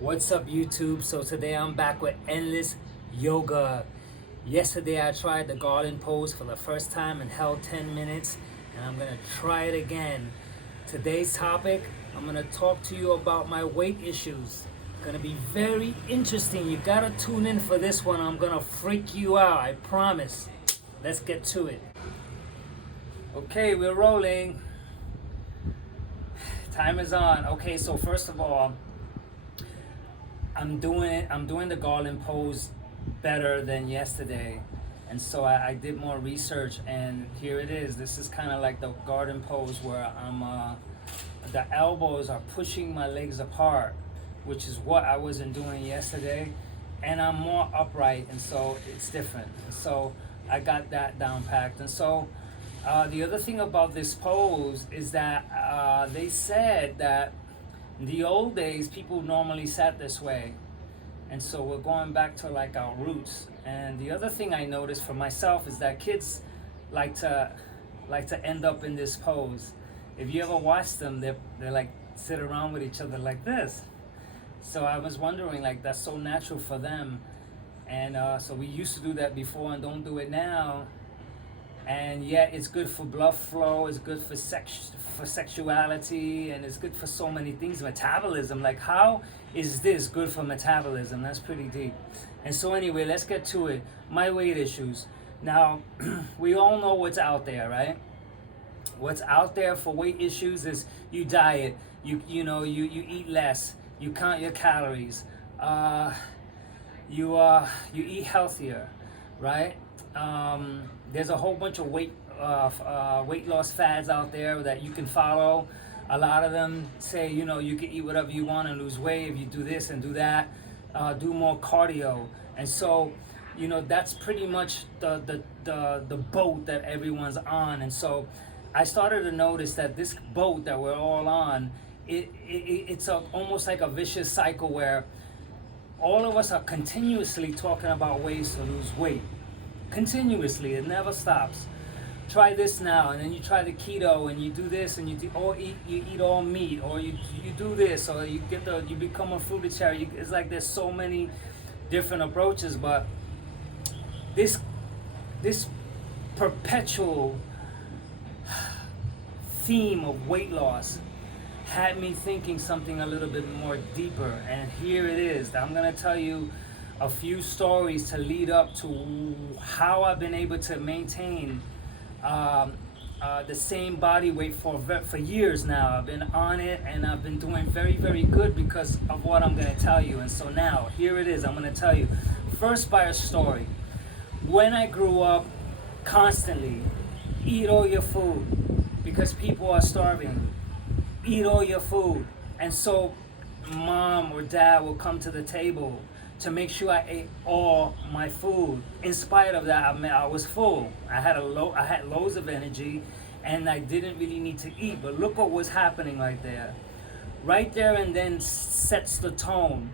What's up, YouTube? So today I'm back with endless yoga. Yesterday I tried the Garland pose for the first time and held 10 minutes, and I'm gonna try it again. Today's topic, I'm gonna talk to you about my weight issues. Gonna be very interesting. You gotta tune in for this one. I'm gonna freak you out, I promise. Let's get to it. Okay, we're rolling. Time is on. Okay, so first of all, I'm doing the Garland pose better than yesterday, and so I did more research, and here it is. This is kind of like the garden pose where the elbows are pushing my legs apart, which is what I wasn't doing yesterday, and I'm more upright, and so it's different. And so I got that down packed, and so the other thing about this pose is that they said that in the old days, people normally sat this way. And so we're going back to like our roots. And the other thing I noticed for myself is that kids like to end up in this pose. If you ever watch them, they're like sit around with each other like this. So I was wondering, like, that's so natural for them. And so we used to do that before and don't do it now. And yet it's good for blood flow, it's good for sexuality, and it's good for so many things. Metabolism, like, how is this good for metabolism? That's pretty deep. And so anyway, let's get to it. My weight issues. Now, we all know what's out there, right? What's out there for weight issues is you diet, you eat less, you count your calories, you eat healthier, right? There's a whole bunch of weight loss fads out there that you can follow. A lot of them say, you can eat whatever you want and lose weight if you do this and do that. Do more cardio, and so that's pretty much the boat that everyone's on. And so I started to notice that this boat that we're all on, it's almost like a vicious cycle where all of us are continuously talking about ways to lose weight. Continuously, it never stops. Try this now, and then you try the keto, and you do this, and you eat all meat, or you do this, or you become a fruitarian. It's like there's so many different approaches, but this perpetual theme of weight loss had me thinking something a little bit more deeper, and here it is. I'm gonna tell you a few stories to lead up to how I've been able to maintain the same body weight for years now. I've been on it, and I've been doing very, very good because of what I'm going to tell you. And so now, here it is. I'm going to tell you first by a story. When I grew up, constantly, eat all your food because people are starving. Eat all your food. And so mom or dad will come to the table to make sure I ate all my food. In spite of that, I was full. I had loads of energy, and I didn't really need to eat. But look what was happening right there. Right there and then sets the tone.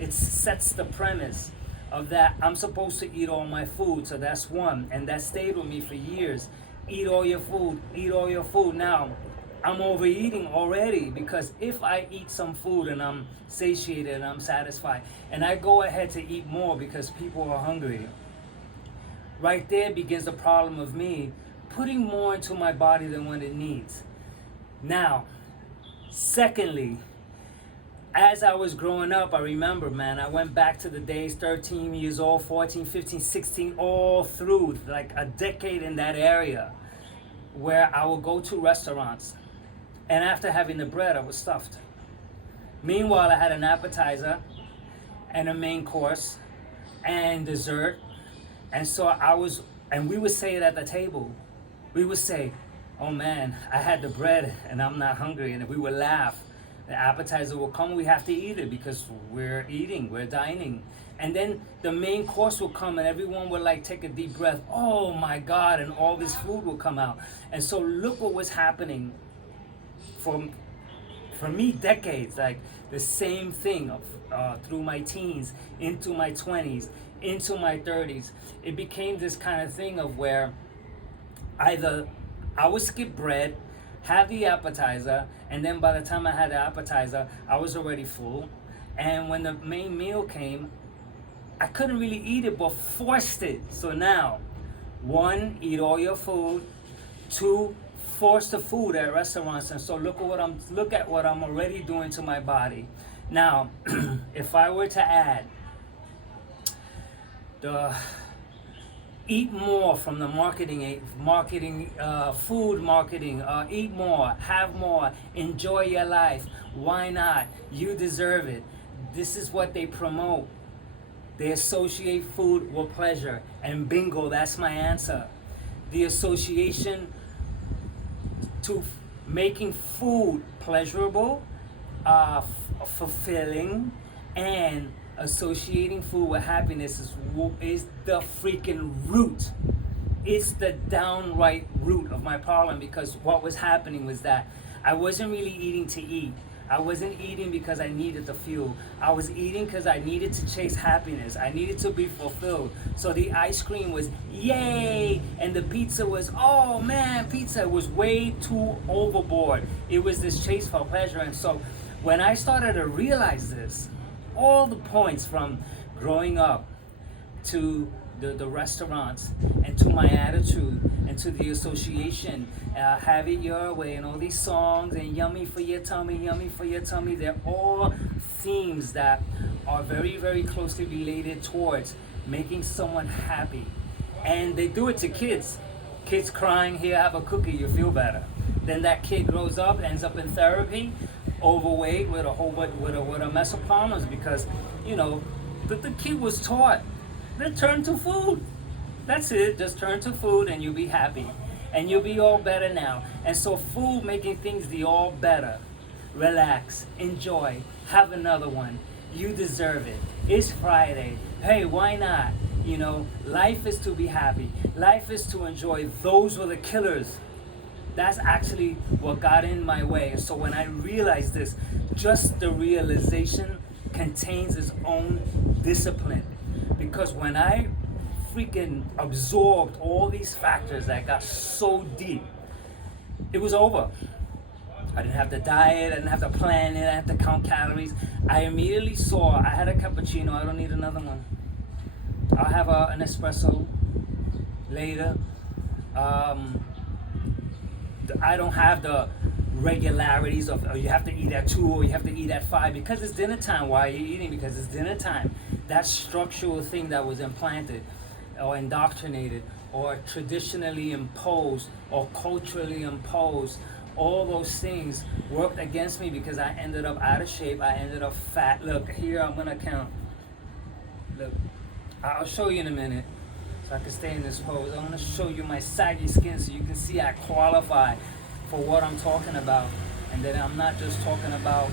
It sets the premise of that I'm supposed to eat all my food. So that's one. And that stayed with me for years. Eat all your food. Eat all your food. Now, I'm overeating already, because if I eat some food and I'm satiated and I'm satisfied, and I go ahead to eat more because people are hungry, right there begins the problem of me putting more into my body than what it needs. Now, secondly, as I was growing up, I remember, man, I went back to the days 13 years old, 14, 15, 16, all through, like a decade in that area, where I would go to restaurants. And after having the bread, I was stuffed. Meanwhile, I had an appetizer and a main course and dessert. And so and we would say it at the table. We would say, oh man, I had the bread and I'm not hungry. And we would laugh. The appetizer will come, we have to eat it because we're eating, we're dining. And then the main course will come, and everyone would like take a deep breath. Oh my God, and all this food will come out. And so look what was happening for me, decades, like the same thing through my teens, into my 20s, into my 30s. It became this kind of thing of where either I would skip bread, have the appetizer, and then by the time I had the appetizer, I was already full. And when the main meal came, I couldn't really eat it, but forced it. So now, 1, eat all your food. 2, force the food at restaurants. And so look at what I'm already doing to my body. Now, if I were to add the eat more from the food marketing, eat more, have more, enjoy your life. Why not? You deserve it. This is what they promote. They associate food with pleasure. And bingo, that's my answer. The association to making food pleasurable, fulfilling, and associating food with happiness is the freaking root. It's the downright root of my problem, because what was happening was that I wasn't really eating to eat. I wasn't eating because I needed the fuel. I was eating because I needed to chase happiness. I needed to be fulfilled. So the ice cream was yay, and the pizza was, oh man, pizza was way too overboard. It was this chase for pleasure. And so when I started to realize this, all the points from growing up to the restaurants, and to my attitude, and to the association, have it your way, and all these songs, and yummy for your tummy, they're all themes that are very, very closely related towards making someone happy. And they do it to kids. Kids crying, here, have a cookie, you feel better. Then that kid grows up, ends up in therapy, overweight with a mess of problems, because, the kid was taught, then turn to food. That's it. Just turn to food and you'll be happy. And you'll be all better now. And so food making things the all better. Relax. Enjoy. Have another one. You deserve it. It's Friday. Hey, why not? Life is to be happy. Life is to enjoy. Those were the killers. That's actually what got in my way. And so when I realized this, just the realization contains its own discipline. Because when I freaking absorbed all these factors that got so deep, it was over. I didn't have to diet, I didn't have to plan it, I didn't have to count calories. I immediately saw, I had a cappuccino, I don't need another one. I'll have an espresso later. I don't have the regularities of you have to eat at 2 or you have to eat at 5 because it's dinner time. Why are you eating? Because it's dinner time. That structural thing that was implanted or indoctrinated or traditionally imposed or culturally imposed, all those things worked against me because I ended up out of shape. I ended up fat. Look, here I'm going to count. Look, I'll show you in a minute so I can stay in this pose. I want to show you my saggy skin so you can see I qualify for what I'm talking about, and that I'm not just talking about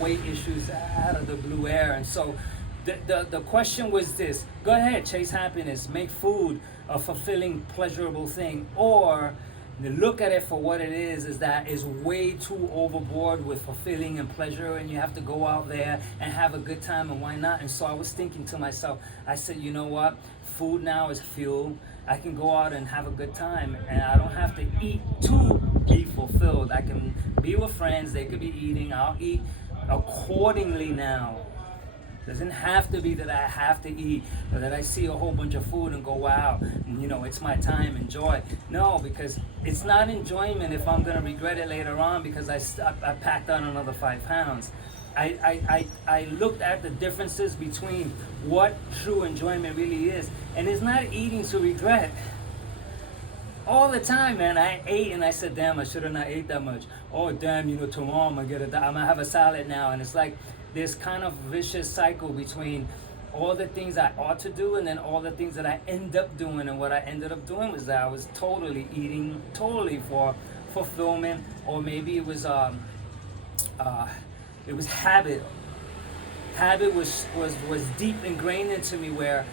weight issues out of the blue air. And so the question was this: go ahead, chase happiness, make food a fulfilling, pleasurable thing, or look at it for what it is that is way too overboard with fulfilling and pleasure, and you have to go out there and have a good time, and why not? And so I was thinking to myself, I said, you know what? Food now is fuel. I can go out and have a good time, and I don't have to eat to be fulfilled. I can be with friends, they could be eating, I'll eat accordingly now. Doesn't have to be that I have to eat or that I see a whole bunch of food and go, wow, it's my time, enjoy. No, because it's not enjoyment if I'm going to regret it later on because I packed on another 5 pounds. I looked at the differences between what true enjoyment really is, and it's not eating to regret. All the time, man, I ate and I said, damn, I should have not ate that much. Oh, damn, tomorrow I'm going to have a salad now. And it's like this kind of vicious cycle between all the things I ought to do and then all the things that I end up doing. And what I ended up doing was that I was totally eating for fulfillment, or maybe it was habit. Habit was deep ingrained into me where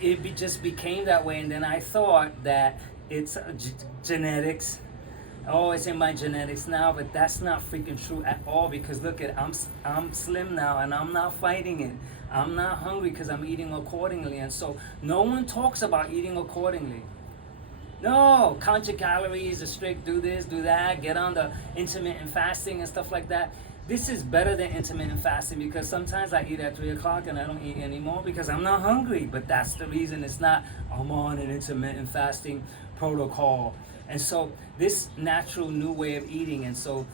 it just became that way. And then I thought that it's genetics. Oh, it's in my genetics now, but that's not freaking true at all, because look at, I'm slim now and I'm not fighting it. I'm not hungry because I'm eating accordingly. And so no one talks about eating accordingly. No, count your calories, strict, do this, do that, get on the intermittent fasting and stuff like that. This is better than intermittent fasting because sometimes I eat at 3 o'clock and I don't eat anymore because I'm not hungry. But that's the reason it's not, I'm on an intermittent fasting protocol. And so this natural new way of eating, and so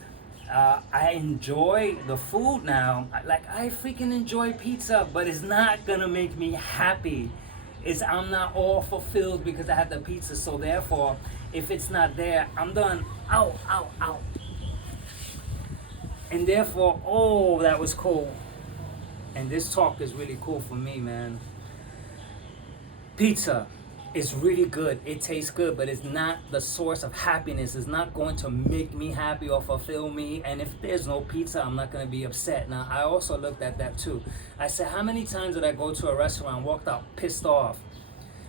I enjoy the food now. Like, I freaking enjoy pizza, but it's not gonna make me happy. I'm not all fulfilled because I had the pizza. So therefore, if it's not there, I'm done. Ow, ow, ow. And therefore, oh, that was cool. And this talk is really cool for me, man. Pizza is really good. It tastes good, but it's not the source of happiness. It's not going to make me happy or fulfill me. And if there's no pizza, I'm not going to be upset. Now, I also looked at that too. I said, how many times did I go to a restaurant, walked out pissed off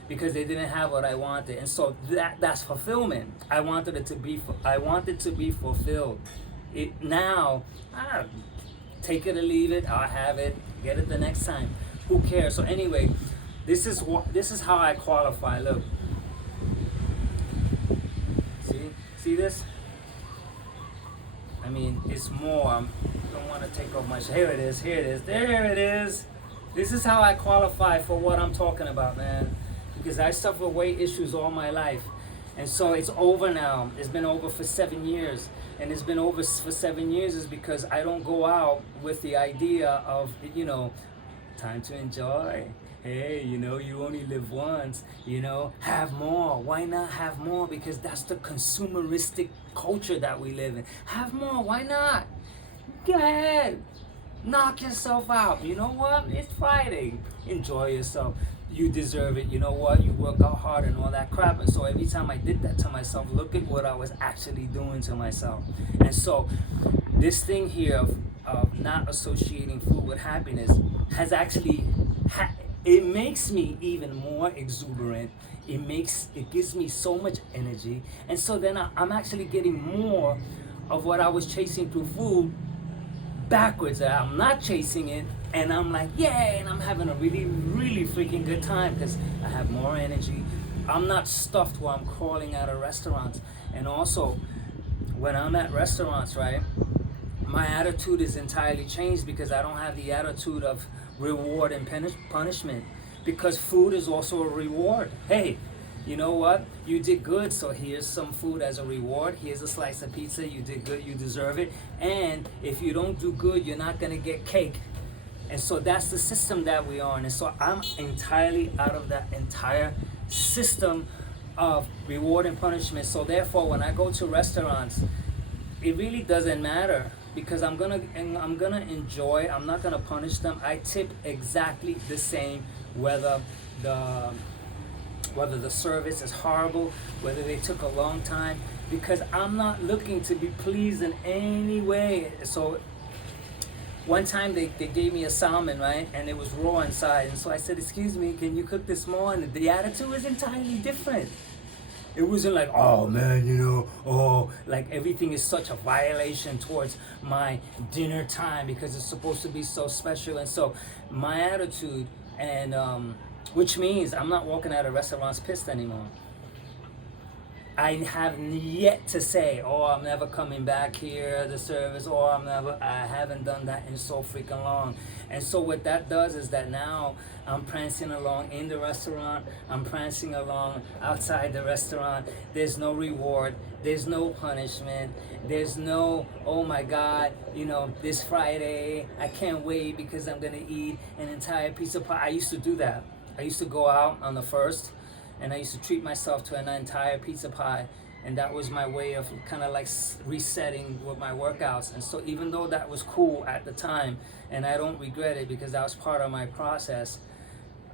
because they didn't have what I wanted? And so that's fulfillment. I wanted to be fulfilled. Now, take it or leave it. I'll have it. Get it the next time. Who cares? So anyway, this is how I qualify. Look, see this? I mean, it's more. I don't want to take off my shirt. Here it is. There it is. This is how I qualify for what I'm talking about, man. Because I suffer weight issues all my life, and so it's over now. It's been over for 7 years. And it's been over for 7 years is because I don't go out with the idea of, time to enjoy. Hey, you only live once, have more. Why not have more? Because that's the consumeristic culture that we live in. Have more, why not? Go ahead, knock yourself out. You know what? It's Friday. Enjoy yourself. You deserve it. You know what? You work out hard and all that crap. And so every time I did that to myself, look at what I was actually doing to myself. And so this thing here of not associating food with happiness has actually, it makes me even more exuberant. It gives me so much energy. And so then I'm actually getting more of what I was chasing through food backwards. I'm not chasing it, and I'm like, yay, and I'm having a really, really freaking good time because I have more energy. I'm not stuffed while I'm crawling out of restaurants. And also, when I'm at restaurants, right, my attitude is entirely changed because I don't have the attitude of reward and punishment, because food is also a reward. Hey, you know what? You did good, so here's some food as a reward. Here's a slice of pizza. You did good, you deserve it. And if you don't do good, you're not gonna get cake. And so that's the system that we are in. And so I'm entirely out of that entire system of reward and punishment. So therefore, when I go to restaurants, it really doesn't matter because I'm gonna enjoy. I'm not gonna punish them. I tip exactly the same, whether the service is horrible, whether they took a long time, because I'm not looking to be pleased in any way. So one time they gave me a salmon, right, and it was raw inside, and so I said, excuse me, can you cook this more? And the attitude was entirely different. It wasn't like, oh man, like everything is such a violation towards my dinner time because it's supposed to be so special. And so my attitude, and which means I'm not walking out of restaurants pissed anymore. I have yet to say, oh, I'm never coming back here, the service, or I haven't done that in so freaking long. And so what that does is that now I'm prancing along in the restaurant, I'm prancing along outside the restaurant. There's no reward, there's no punishment, there's no, oh my God, this Friday, I can't wait because I'm gonna eat an entire piece of pie. I used to do that. I used to go out on the 1st, and I used to treat myself to an entire pizza pie, and that was my way of kind of like resetting with my workouts. And so even though that was cool at the time, and I don't regret it because that was part of my process,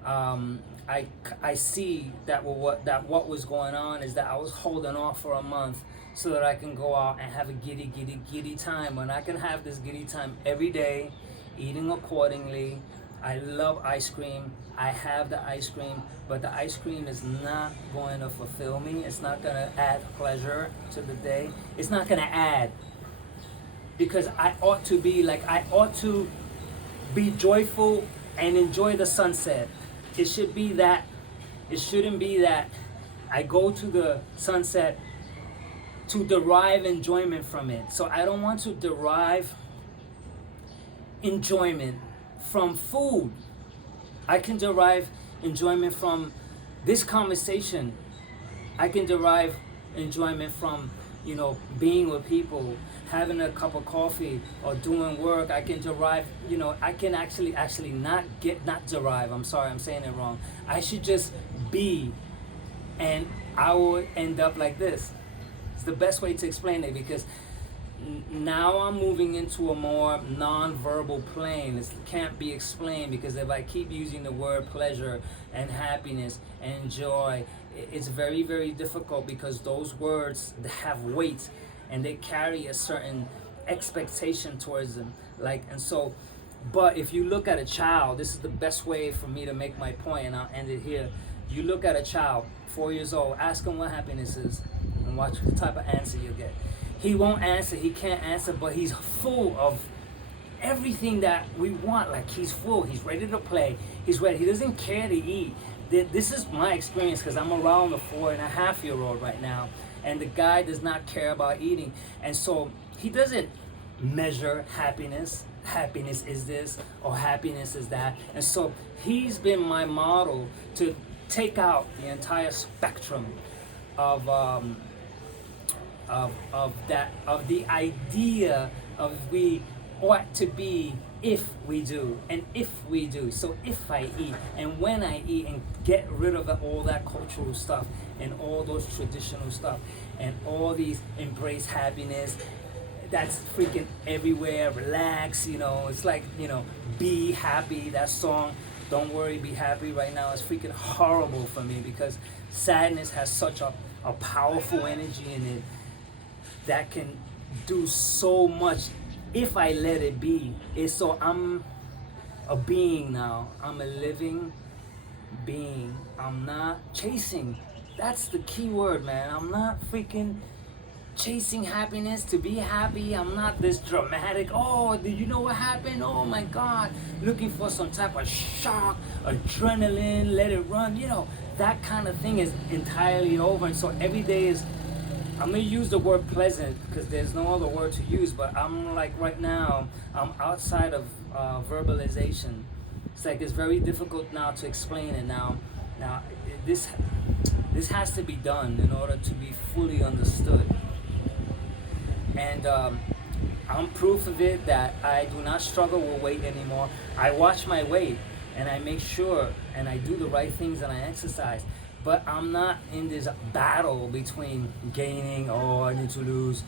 I see that what was going on is that I was holding off for a month so that I can go out and have a giddy time, when I can have this giddy time every day, eating accordingly. I love ice cream. I have the ice cream, but the ice cream is not going to fulfill me. It's not going to add pleasure to the day. It's not going to add, because I ought to be joyful and enjoy the sunset. It should be that. It shouldn't be that I go to the sunset to derive enjoyment from it. So I don't want to derive enjoyment from food. I can derive enjoyment from this conversation. I can derive enjoyment from, being with people, having a cup of coffee or doing work. I can derive, I can actually not derive. I'm sorry, I'm saying it wrong. I should just be, and I will end up like this. It's the best way to explain it, because now I'm moving into a more non-verbal plane. It can't be explained, because if I keep using the word pleasure and happiness and joy, it's very, very difficult, because those words have weight and they carry a certain expectation towards them. But if you look at a child, this is the best way for me to make my point, and I'll end it here. You look at a child, 4 years old, ask him what happiness is, and watch the type of answer you get. He won't answer, he can't answer, but he's full of everything that we want. Like, he's full, he's ready to play, he's ready, he doesn't care to eat. This is my experience, because I'm around the 4.5-year-old right now, and the guy does not care about eating. And so he doesn't measure happiness. Happiness is this, or happiness is that. And so he's been my model to take out the entire spectrum of the idea of we ought to be if we do, and if we do. So if I eat, and when I eat, and get rid of all that cultural stuff and all those traditional stuff and all these embrace happiness that's freaking everywhere. Relax, it's like, be happy. That song, Don't Worry, Be Happy, right now is freaking horrible for me, because sadness has such a powerful energy in it that can do so much if I let it be. I'm a being now. I'm a living being. I'm not chasing. That's the key word, man. I'm not freaking chasing happiness to be happy. I'm not this dramatic, oh, did you know what happened? Oh my God. Looking for some type of shock, adrenaline, let it run. That kind of thing is entirely over. And so every day is, I'm going to use the word pleasant, because there's no other word to use, but I'm like, right now, I'm outside of verbalization. It's like, it's very difficult now to explain it now. This has to be done in order to be fully understood. And I'm proof of it that I do not struggle with weight anymore. I watch my weight, and I make sure, and I do the right things, and I exercise. But I'm not in this battle between gaining, I need to lose,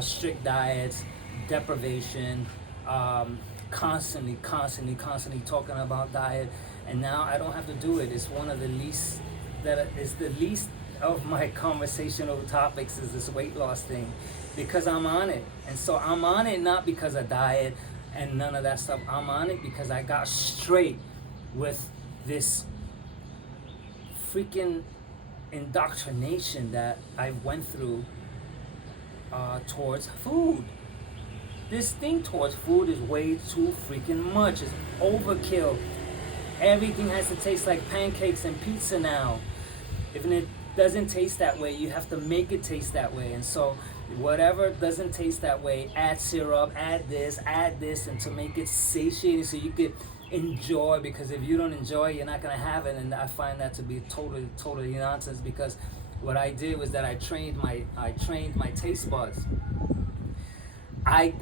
strict diets, deprivation, constantly talking about diet. And now I don't have to do it. It's one of the least, it's the least of my conversational topics, is this weight loss thing, because I'm on it. And so I'm on it not because of diet and none of that stuff. I'm on it because I got straight with this freaking indoctrination that I went through towards food. This thing towards food is way too freaking much. It's overkill. Everything has to taste like pancakes and pizza now. If it doesn't taste that way, you have to make it taste that way. And so whatever doesn't taste that way, add syrup, add this, and to make it satiating so you could enjoy, because if you don't enjoy, you're not gonna have it. And I find that to be totally nonsense, because what I did was that I trained my taste buds. I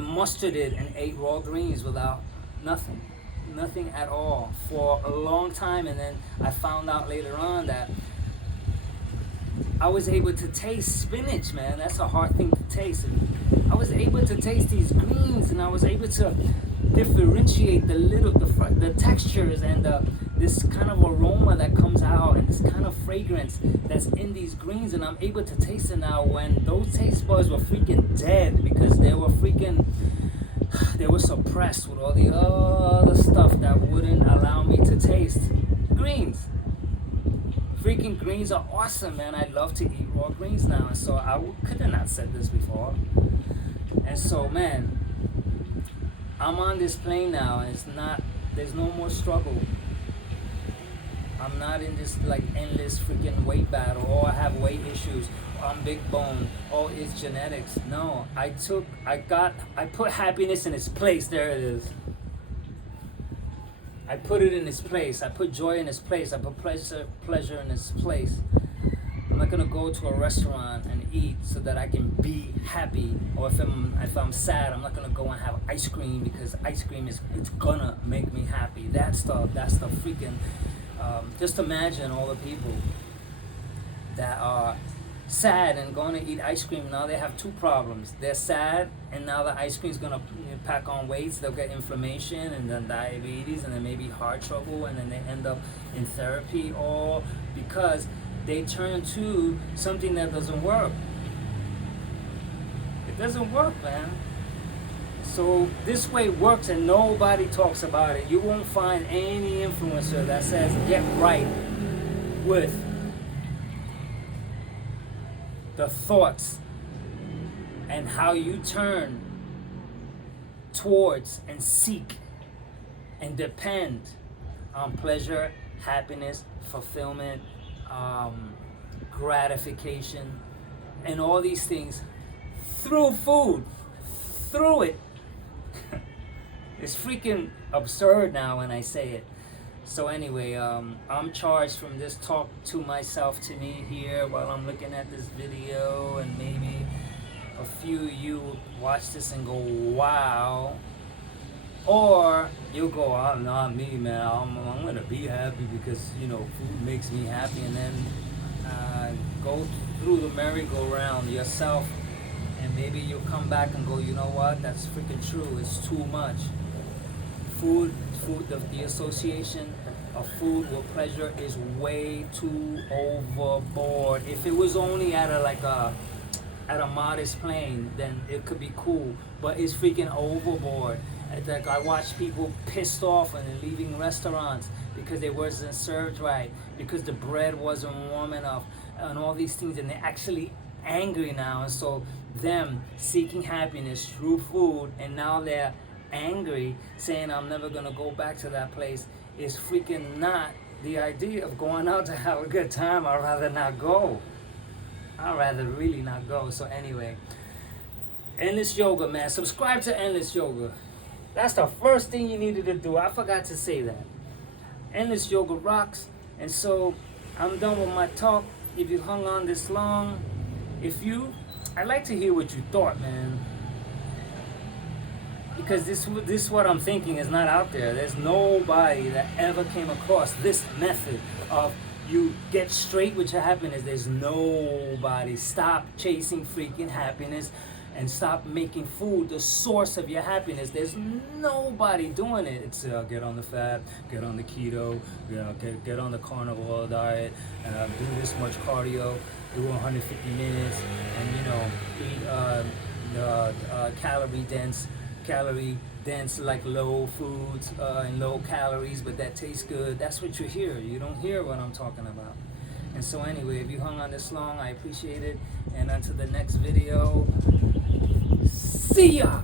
mustered it and ate raw greens without nothing at all for a long time, and then I found out later on that I was able to taste spinach, man. That's a hard thing to taste. And I was able to taste these greens, and I was able to differentiate the textures and this kind of aroma that comes out, and this kind of fragrance that's in these greens, and I'm able to taste it now, when those taste buds were freaking dead, because they were suppressed with all the other stuff that wouldn't allow me to taste greens. Freaking greens are awesome, man. I love to eat raw greens now. And so I could have not said this before. And so, man, I'm on this plane now, and there's no more struggle. I'm not in this like endless freaking weight battle. Oh, I have weight issues. I'm big bone. Oh, it's genetics. No, I put happiness in its place. There it is. I put it in its place. I put joy in its place. I put pleasure in its place. I'm not gonna go to a restaurant and eat so that I can be happy. Or if I'm sad, I'm not gonna go and have ice cream because ice cream it's gonna make me happy. That's the freaking. Just imagine all the people that are sad and going to eat ice cream. Now they have two problems. They're sad, and now the ice cream's gonna pack on weights. They'll get inflammation, and then diabetes, and then maybe heart trouble, and then they end up in therapy, all because they turn to something that doesn't work. It doesn't work, man. So this way works, and nobody talks about it. You won't find any influencer that says get right with the thoughts and how you turn towards and seek and depend on pleasure, happiness, fulfillment, gratification, and all these things through food, through it. It's freaking absurd now when I say it. So anyway, I'm charged from this talk to myself, to me here while I'm looking at this video, and maybe a few of you watch this and go, wow. Or you'll go, oh, not me, man. I'm gonna be happy because, you know, food makes me happy, and then go through the merry-go-round yourself, and maybe you'll come back and go, you know what? That's freaking true. It's too much. Food, the association of food with pleasure is way too overboard. If it was only at a modest plane, then it could be cool. But it's freaking overboard. Like I watch people pissed off and leaving restaurants because they wasn't served right, because the bread wasn't warm enough, and all these things, and they're actually angry now. And so them seeking happiness through food, and now they're angry, saying I'm never gonna go back to that place, is freaking not the idea of going out to have a good time. I'd rather not go. I'd rather really not go. So anyway, Endless Yoga, man. Subscribe to Endless Yoga. That's the first thing you needed to do. I forgot to say that. Endless Yoga rocks. And so I'm done with my talk. If you hung on this long, I'd like to hear what you thought, man. Because this what I'm thinking is not out there. There's nobody that ever came across this method of you get straight with your happiness. There's nobody. Stop chasing freaking happiness and stop making food the source of your happiness. There's nobody doing it. It's get on the fat, get on the keto, get on the carnivore diet, do this much cardio, do 150 minutes, and eat calorie dense like low foods and low calories, but that tastes good. That's what you hear. You don't hear what I'm talking about. And so anyway, if you hung on this long, I appreciate it. And until the next video, see ya!